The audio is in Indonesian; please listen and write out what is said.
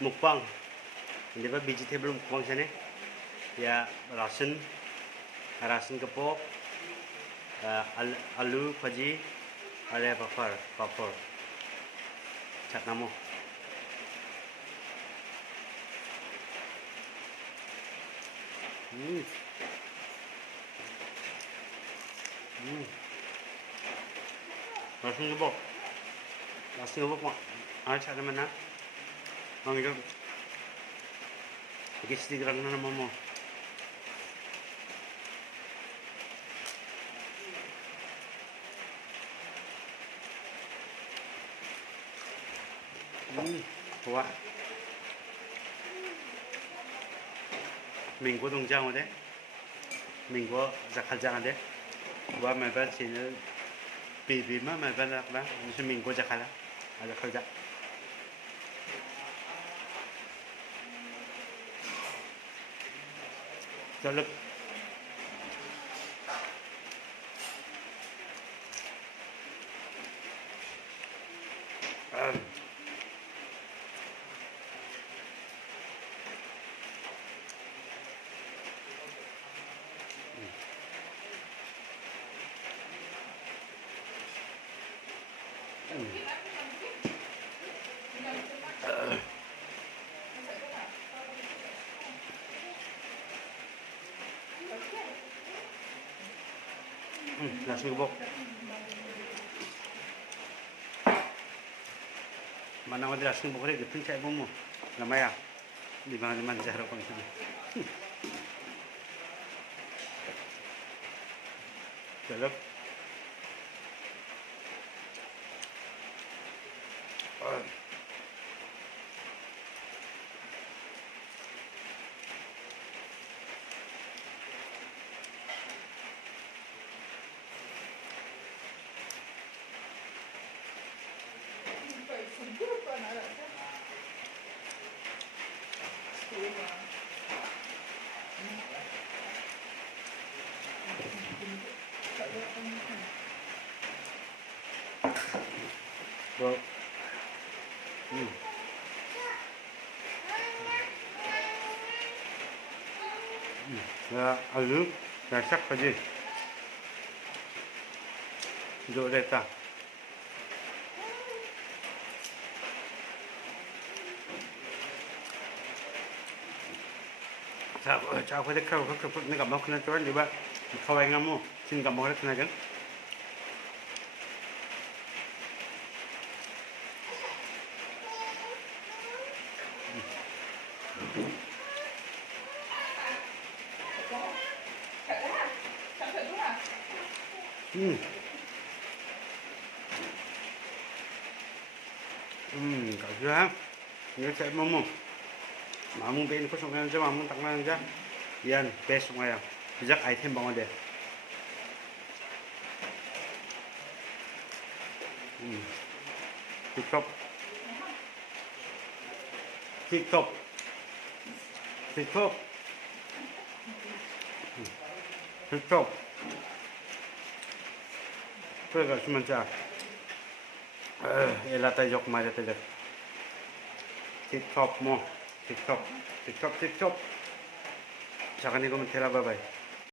mukbang. Hindi ba vegetable mukbang siya ya rasun kepok, alu bhaji, ada papar, cat namo. Rasun kepok mak, cat naman na. Ang ito, ikistig lang na naman mo. Wah, mình có đồng trang ở đấy, mình có giặc khăn trang ở đấy, và mày vẫn chỉ vì mà mày vẫn là mình có giặc khăn là giặc khăn trang. Cho lực. Nasi kebok. Mana ada nasi kebok ni gitu cai bomo. Namanya di mana cara pengisinya. Jalap. Bro. Ya, alu, masak aja. Joreta. Chào quý khách nó gặp nó cho anh đi ba không anh ngắm không xin gặp mọi người này chứ cả chưa ha nhớ chạy mông mamun kain ko sungai aja mamun tak nang aja yan best sungai ya bijak item banget deh tiktok tiktok tiktok tiktok 그래가 주면 자 엘라타 yok maja tajak tiktok mo tiktok. Jangan ini komentar apa, bye.